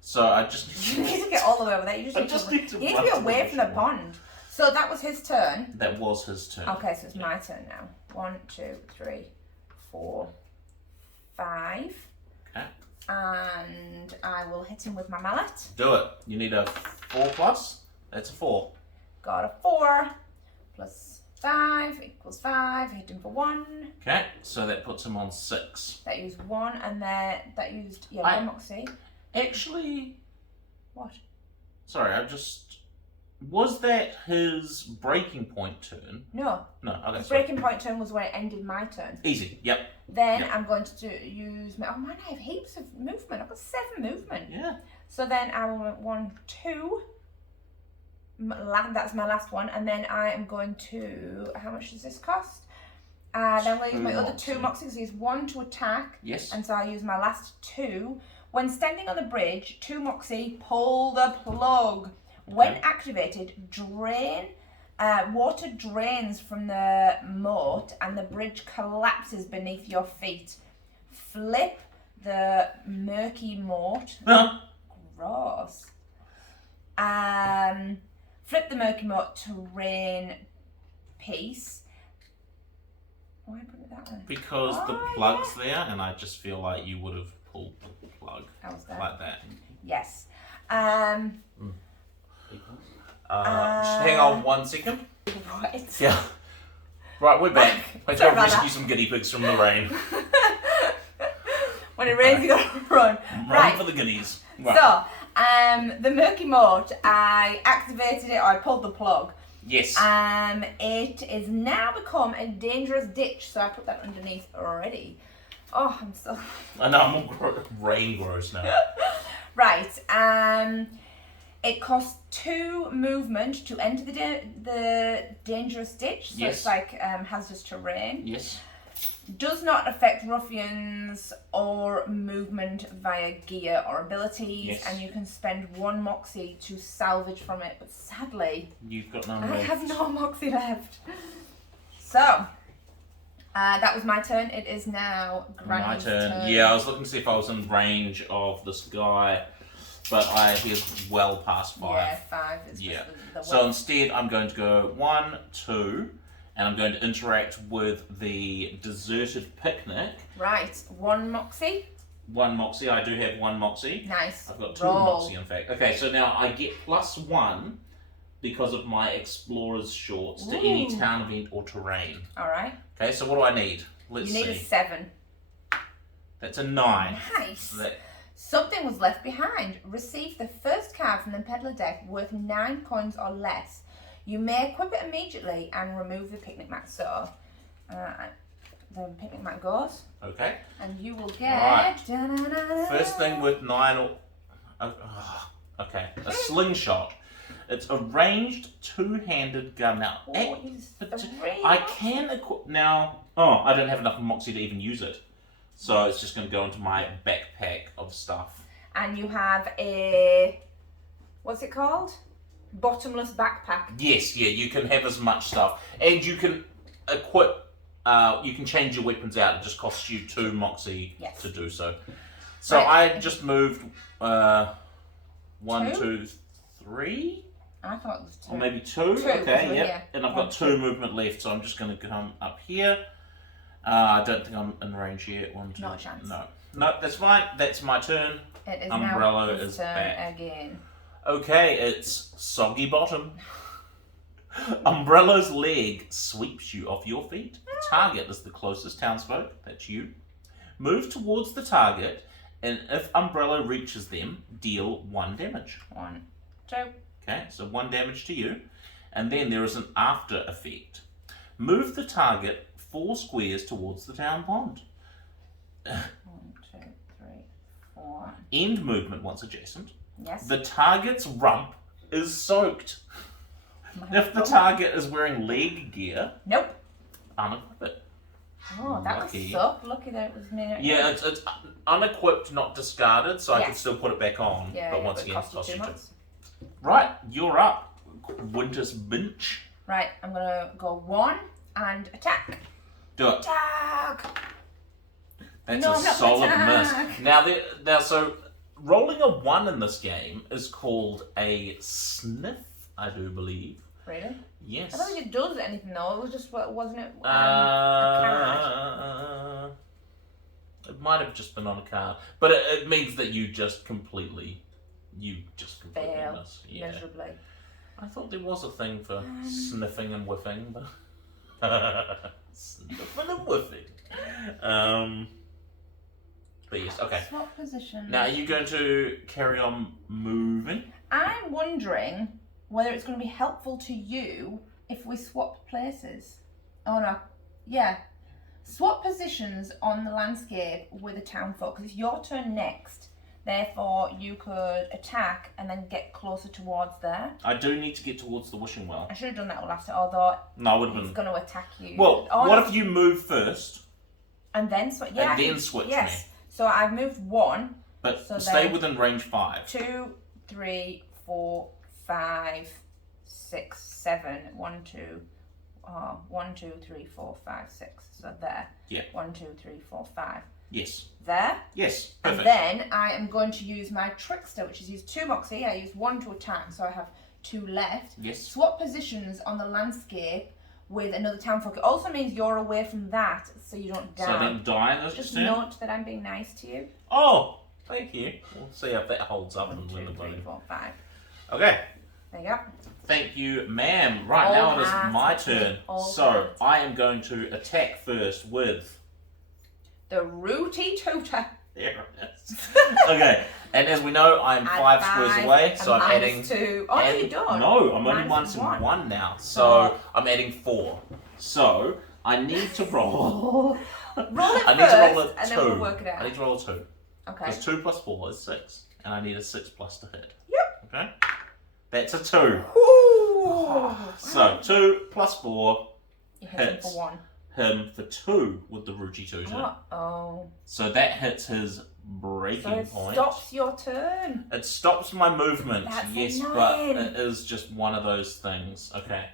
So I just... You need to get all the way over there. You just need to be away from the pond. So that was his turn. That was his turn. Okay, so it's my turn now. 1, 2, 3, 4, 5. Okay. And I will hit him with my mallet. Do it. You need a 4 plus. That's a 4. Got a 4 plus 5 equals 5. Hit him for 1. Okay, so that puts him on 6. That used 1, and then that used 1 moxie. Actually, What? sorry, was that his breaking point turn? No. No, okay. The sorry. breaking point turn was when it ended my turn. Easy, yep. Then Yep. I'm going to use my... Oh man, I have heaps of movement. I've got 7 movement. Yeah. So then I will 1, 2. That's my last one. And then I am going to... How much does this cost? Then I'm going to use my other 2 moxies. So use 1 to attack. Yes. And so I use my last 2. When standing on the bridge, 2 moxie, pull the plug. When activated, drain... water drains from the moat and the bridge collapses beneath your feet. Flip the murky moat. Gross. Flip the murky moat terrain piece. Why put it that way? Because the plug's there, and I just feel like you would have pulled the plug How's that? like that. Yes. Just hang on 1 second. Right. Yeah. Right, we're back. I Sorry gotta about rescue that. some guinea pigs from the rain. When it rains, you gotta run. Run for the guineas. Right. So, the murky moat, I activated it, or I pulled the plug. Yes. It is now become a dangerous ditch, so I put that underneath already. Oh, I'm so... I know, I'm all rain gross now. Right, it costs 2 movement to enter the dangerous ditch, so Yes. it's like hazardous terrain. Yes. Does not affect ruffians or movement via gear or abilities, Yes. and you can spend 1 moxie to salvage from it, but sadly, You've got none I left. have no moxie left. So, that was my turn. It is now Granny's My turn. Yeah, I was looking to see if I was in range of this guy, but he is well past 5. Yeah, 5 is Yeah. the So instead, I'm going to go 1, 2, and I'm going to interact with the deserted picnic. Right, 1 moxie. 1 moxie. I do have 1 moxie. Nice. I've got 2 Roll. moxie, in fact. Okay, so now I get +1 because of my explorer's shorts to any Ooh. town event or terrain. All right. Okay, so what do I need? Let's You need a see. 7. That's a 9. Nice. That, Something was left behind. Receive the first card from the peddler deck worth 9 coins or less. You may equip it immediately and remove the picnic mat. So, the picnic mat goes, okay. and you will get... Right. First thing with 9 or... okay, a slingshot. It's a ranged 2-handed gun. Now, I can equip... Now... Oh, I don't have enough moxie to even use it. So it's just going to go into my backpack of stuff. And you have a... What's it called? Bottomless backpack. Yes, yeah, you can have as much stuff. And you can equip... you can change your weapons out. It just costs you 2 moxie to do so. So Right. I just moved 1, 2? 2, 3... I thought it was 2. Or maybe 2? 2, Okay, so yep. yeah. And I've 1, got 2 movement left, so I'm just going to come up here. I don't think I'm in range yet. 1, 2. Not a chance. No, that's fine. That's my turn. It is Umbrello now his is turn back. again. Okay, it's Soggy Bottom. Umbrello's leg sweeps you off your feet. The target is the closest townsfolk. That's you. Move towards the target, and if Umbrello reaches them, deal 1 damage. 1, 2. Okay, so 1 damage to you. And then there is an after effect. Move the target 4 squares towards the town pond. 1, 2, 3, 4. End movement once adjacent. Yes. The target's rump is soaked. If the target is wearing leg gear, Nope. unequip it. Oh, that Lucky. was suck. Lucky that it was near. Yeah, it's unequipped, not discarded, so I Yeah. can still put it back on. Yeah, but yeah, once it again, cost it costs you you 2 two. months. Right, you're up. Winter's Binch. Right, I'm gonna go 1 and attack. Do it. Attack. That's No, a I'm not solid attack. miss. Now, so rolling a 1 in this game is called a sniff, I do believe. Really? Yes. I don't think it does anything though. It was just wasn't it? A card. It might have just been on a card, but it means that you just completely Fail miss. Yeah. miserably. I thought there was a thing for sniffing and whiffing, but sniffing and whiffing. But yes, okay. Swap position. Now, are you going to carry on moving? I'm wondering whether it's going to be helpful to you if we swap places. Oh no, yeah. Swap positions on the landscape with a townfolk, because it's your turn next. Therefore, you could attack and then get closer towards there. I do need to get towards the wishing well. I should have done that last time, although No, I would have it's been. going to attack you. Well, Oh, what no. if you move first And then switch? Yeah, and then switch yes. me? So I've moved 1, But So stay then- within range 5. 2, 3, 4, 5, 6, 7. 1, 2. 1, 2, 3, 4, 5, 6. So there. Yeah. 1, 2, 3, 4, 5. Yes. There. Yes. And Perfect. then I am going to use my trickster, which is use 2 moxie. I use 1 to attack, so I have 2 left. Yes. Swap positions on the landscape with another townfolk. It also means you're away from that, so you don't die. So I don't die this Just turn? note that I'm being nice to you. Oh, thank you. We'll see if that holds up 1, and 2, win the 3, game. 4, 5. Okay. There you go. Thank you, ma'am. Right, All now it is hands. my turn. All So hands. I am going to attack first with. The Rooty Tooter. There it is. Okay, and as we know, I am 5 squares away, so I'm adding. 2. Oh, no, you don't. No, I'm only Minus 1 now, so Oh. I'm adding 4. So I need to roll. Roll it I need to roll a first, and 2. then we'll work it out. I need to roll a 2. Okay. Because 2 plus 4 is 6, and I need a 6 plus to hit. Yep. Okay, that's a 2. Ooh. So 2 plus 4 You hit him hits. for 1. him for 2 with the Ruchi Tutor. Uh-oh. So that hits his So breaking it point. stops your turn. It stops my movement, That's yes, but annoying. it is just one of those things. Okay.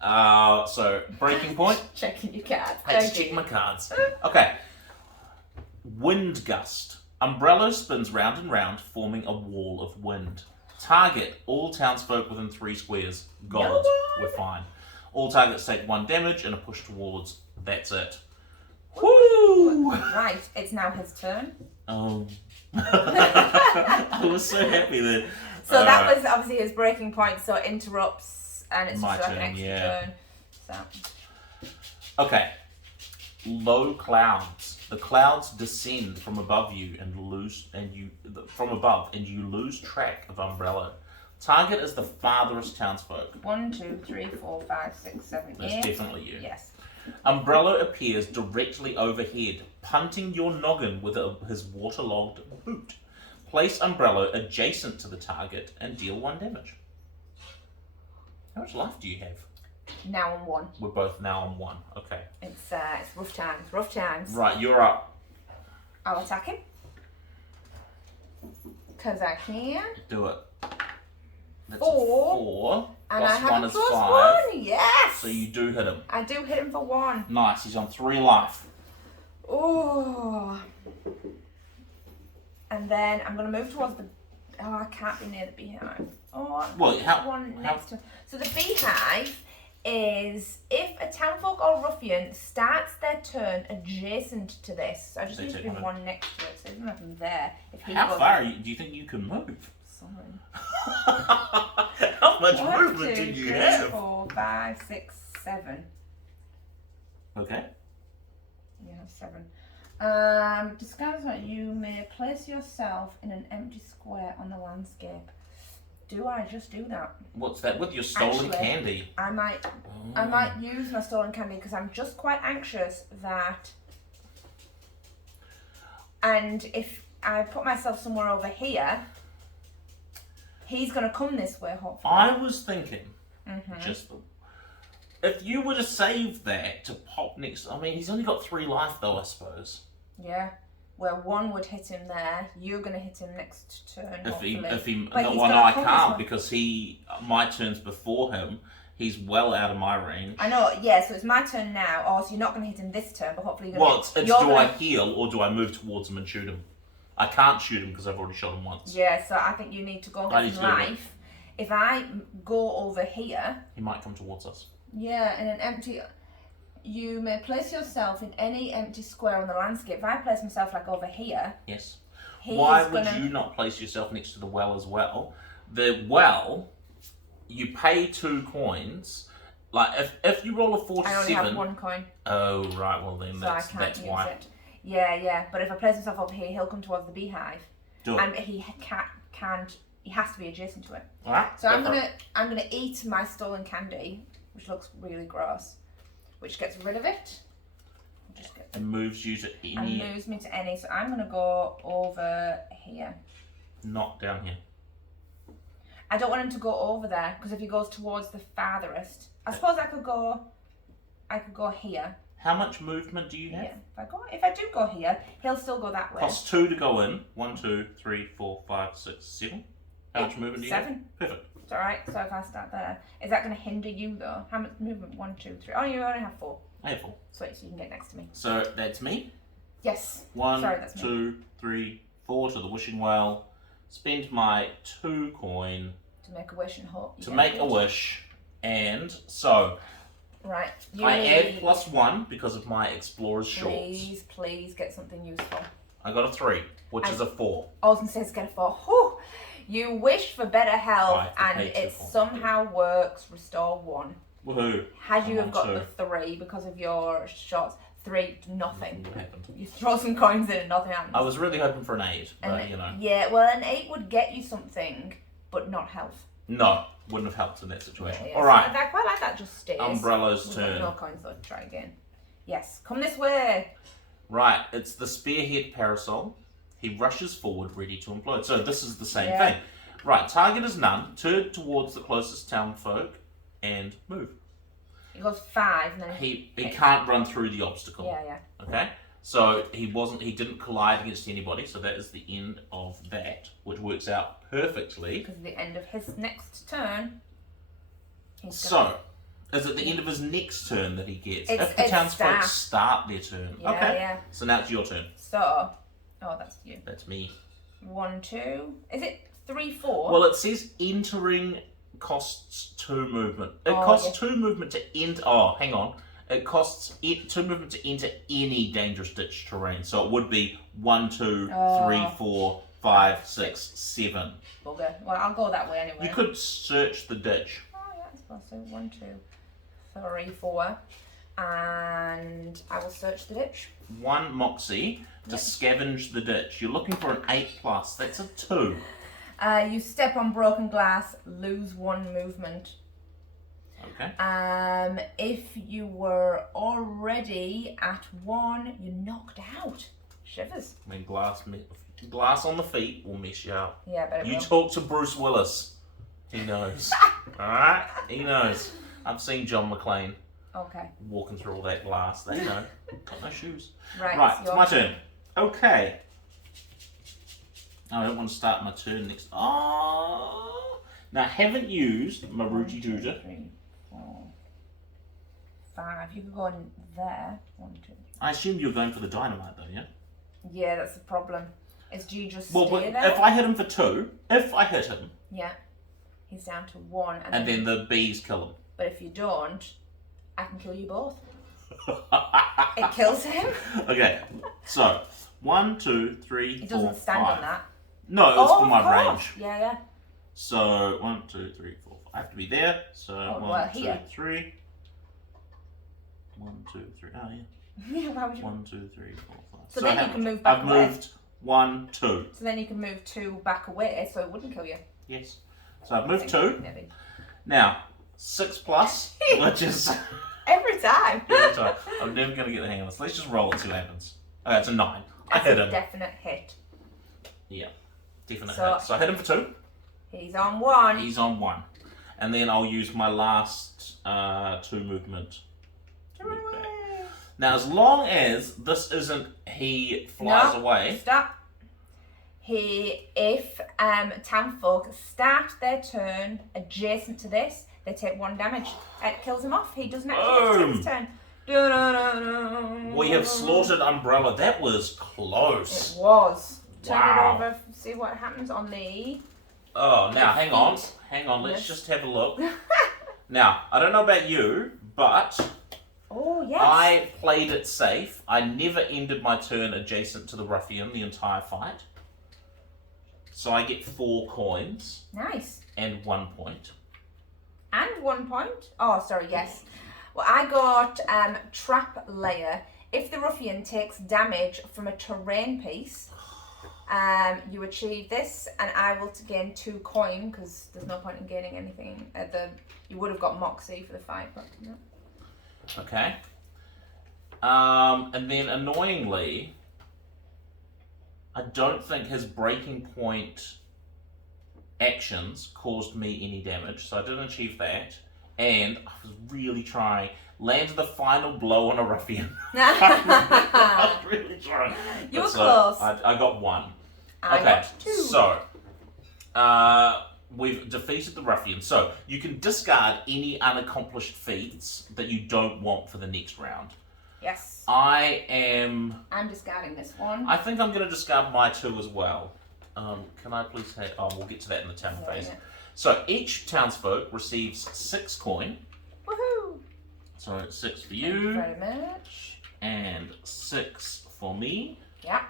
So breaking point. Checking your cards. Let's Thank check you. my cards. Okay. Wind gust. Umbrello spins round and round, forming a wall of wind. Target all townsfolk within 3 squares. Gold. No one. We're fine. All targets take 1 damage and a push towards. That's it. Woo! Right, it's now his turn. Oh. I was so happy then. So that was obviously his breaking point, so it interrupts, and it's My just like an turn, extra yeah. turn. So. Okay. Low clouds. The clouds descend from above you and lose track of Umbrello. Target is the farthest townsfolk. 1, 2, 3, 4, 5, 6, 7, 8. That's definitely you. Yes. Umbrello appears directly overhead, punting your noggin with his waterlogged boot. Place Umbrello adjacent to the target and deal 1 damage. How much life do you have? Now on 1. We're both now on 1. Okay. It's rough times. Rough times. Right, you're up. I'll attack him. Because I can. Do it. That's 4. 4. And Plus I have 1 a is plus 5. 1. Yes. So you do hit him. I do hit him for 1. Nice, he's on 3 life. Oh. And then I'm going to move towards the... Oh, I can't be near the beehive. Oh, Well, how- one how- next to... So the beehive is if a townfolk or ruffian starts their turn adjacent to this. So I just They need to take be one. 1 next to it. So there's nothing there. If he How goes... far do you think you can move? Sorry. How much 1, movement 2, do you 3, have? 4, 5, 6, 7. Okay. You have 7. Disguise that you may place yourself in an empty square on the landscape. Do I just do that? What's that? With your stolen Actually, candy. I might use my stolen candy because I'm just quite anxious that. And if I put myself somewhere over here, he's gonna come this way. Hopefully. I was thinking Just the... If you were to save that to pop next... I mean, he's only got 3 life, though, I suppose. Yeah. Where 1 would hit him there, you're going to hit him next turn, I can't, because my turn's before him. He's well out of my range. I know, yeah, so it's my turn now. Oh, so you're not going to hit him this turn, but hopefully you're going to... Well, it's do I heal, or do I move towards him and shoot him? I can't shoot him because I've already shot him once. Yeah, so I think you need to go and get his life. If I go over here... He might come towards us. Yeah, in an empty... You may place yourself in any empty square on the landscape. If I place myself like over here... Yes. Why would you not place yourself next to the well as well? The well, you pay 2 coins. Like, if you roll a 4 to 7... I only have 1 coin. Oh, right, well then that's why. It. Yeah, but if I place myself over here, he'll come towards the beehive. Do it. And he can't... He has to be adjacent to it. Alright. So I'm gonna eat my stolen candy, which looks really gross. Which gets rid of it. And moves you to any... And moves me to any. So I'm going to go over here. Not down here. I don't want him to go over there, because if he goes towards the farthest... I suppose I could go here. How much movement do you have? Yeah. If I do go here, he'll still go that way. Costs 2 to go in. 1, 2, 3, 4, 5, 6, 7. How much movement do you have? 7. Perfect. It's alright, so if I start there. Is that going to hinder you though? How much movement? 1, 2, 3. Oh, you only have 4. I have 4. Sweet, so you can get next to me. So that's me? Yes. 1, Sorry, that's 2, 3, 4 to the wishing well. Spend my 2 coin. To make a wish and hope. To make a wish. And so... Right. I add +1 because of my explorer's shorts. Please get something useful. I got a 3, which is a 4. Olsen says get a 4. Whew. You wish for better health and it somehow works. Restore 1. Woohoo. Had you have got 2. The 3 because of your shots. 3, nothing. Happened. You throw some coins in and nothing happens. I was really hoping for an 8, but you know. Yeah, well, an 8 would get you something, but not health. No, wouldn't have helped in that situation. Yeah. Alright. I quite like that, just stays. Umbrello's turn. No coins though, try again. Yes, come this way. Right, it's the spearhead parasol. He rushes forward, ready to implode. So this is the same thing. Right, target is none. Turn towards the closest townfolk and move. He goes 5 and then he can't run through the obstacle. Yeah. Okay? So he didn't collide against anybody, so that is the end of that, which works out perfectly. Because at the end of his next turn. So, is it the end of his next turn that he gets? If the townsfolk start their turn. Yeah, okay. Yeah. So now it's your turn. So, that's you. That's me. 1, 2. Is it 3, 4? Well, it says entering costs 2 movement. It costs 2 movement to enter. Oh, hang on. It costs 2 movement to enter any dangerous ditch terrain. So it would be 1, 2, 3, 4, 5, 6, 7. Okay. Well, I'll go that way anyway. You could search the ditch. Oh, yeah, I suppose so. 1, 2, 3, 4. And I will search the ditch. 1 moxie to scavenge the ditch. You're looking for an 8+. That's a 2. You step on broken glass, lose 1 movement. Okay. If you were already at 1, you're knocked out. Shivers. I mean, glass on the feet will mess you up. Yeah, but you talk to Bruce Willis. He knows. Alright? He knows. I've seen John McClane. Okay. Walking through all that glass. They know. Got no shoes. Right, it's my turn. Okay. I don't want to start my turn next. Oh! Now, I haven't used Maruti Juja. 3, 4, 5. You could go in there. 1, 2, 3. I assume you're going for the dynamite though, yeah? Yeah, that's the problem. Do you just stay there? If I hit him for 2, yeah, he's down to 1. And then the bees kill him. But if you don't, I can kill you both. It kills him. Okay, so 1, 2, 3, 4, 5. It doesn't stand on that. No, it's for my range. Yeah. So 1, 2, 3, 4. I have to be there. So 1, 2, 3. 1, 2, 3. Oh yeah. Yeah, why would you? 1, 2, 3, 4, 5. So then you can move back away. I've moved 1, 2. So then you can move 2 back away, so it wouldn't kill you. Yes. So I've moved 2. Maybe. Now 6+, which is every time. Every time. I'm never going to get the hang of this. Let's just roll it, see what happens. Okay, it's a 9. I hit him. Definite hit. Yeah, definite hit. So I hit him for 2. He's on 1. He's on 1. and then I'll use my last 2 movement to move back. Now, as long as this isn't he flies away. Stop. If Townsfolk start their turn adjacent to this, they take 1 damage. It kills him off. He doesn't actually take his turn. We have slaughtered Umbrella. That was close. It was. Turn Wow. it over, see what happens on the... Oh, now hang on. Let's just have a look. Now, I don't know about you, but Oh, yes. I played it safe. I never ended my turn adjacent to the ruffian the entire fight. So I get 4 coins. Nice. And 1 point. And 1 point? Oh, sorry, yes. Well, I got Trap Layer. If the ruffian takes damage from a terrain piece, you achieve this, and I will gain 2 coin, because there's no point in gaining anything. You would have got Moxie for the fight, but no. Okay. And then annoyingly, I don't think his breaking point actions caused me any damage, so I didn't achieve that. And I was really trying. Landed the final blow on a ruffian. I was really trying. You were close. I got 1. I got 2. So, we've defeated the ruffian. So, you can discard any unaccomplished feats that you don't want for the next round. Yes. I'm discarding this one. I think I'm going to discard my 2 as well. Can I please have... Oh, we'll get to that in the town phase. Yeah. So, each townsfolk receives 6 coin. Woohoo! So, 6 for Thank you. you very much. And 6 for me. Yeah.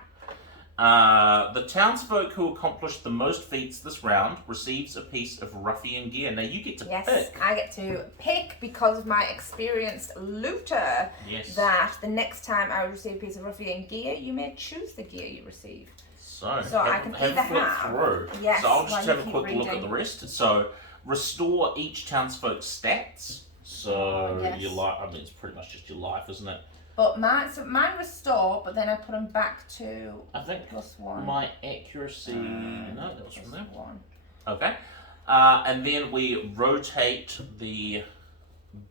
The townsfolk who accomplished the most feats this round receives a piece of ruffian gear. Now you get to Yes, pick. I get to pick because of my experienced looter. Yes. That the next time I receive a piece of ruffian gear, you may choose the gear you receive. So I can either a flip have. through. Yes, So I'll just while have you a keep quick look at the reading. rest. So restore each townsfolk's stats. So Yes. your life. I mean, it's pretty much just your life, isn't it? But mine restore, but then I put them back to I think +1. my accuracy. No, that was from there. +1. Okay. And then we rotate the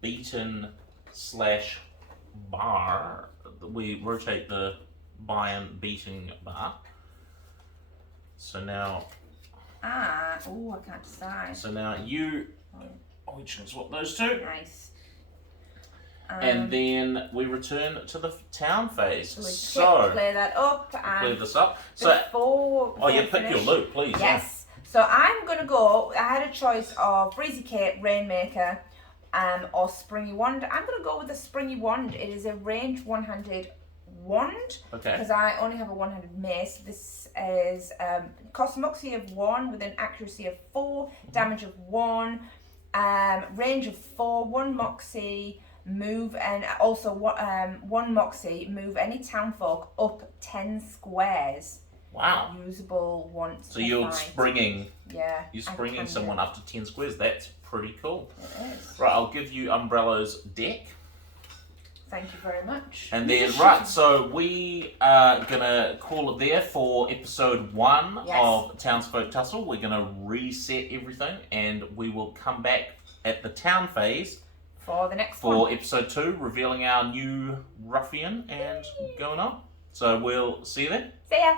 beaten / bar. We rotate the Bayern beating bar. So now. I can't decide. So now you. We can swap those 2. Nice. And then we return to the town phase. So clear that up and clear this up. So before pick finish, your loot, please. Yes. So I'm gonna go. I had a choice of Breezy Cape, Rainmaker, or Springy Wand. I'm gonna go with the Springy Wand. It is a ranged one-handed wand. Okay. Because I only have a one-handed mace. This is cost Moxie of 1 with an accuracy of 4, damage of 1, range of 4, 1 Moxie. Move and also 1 Moxie, move any townfolk up 10 squares. Wow. Usable once. So you're per fight. springing. Yeah. You're springing someone up to 10 squares. That's pretty cool. It is. Right, I'll give you Umbrello's deck. Thank you very much. And then, right, so we are going to call it there for episode 1 Yes. of Townsfolk Tussle. We're going to reset everything and we will come back at the town phase For the next for one. episode 2, revealing our new ruffian and going on. So we'll see you then. See ya.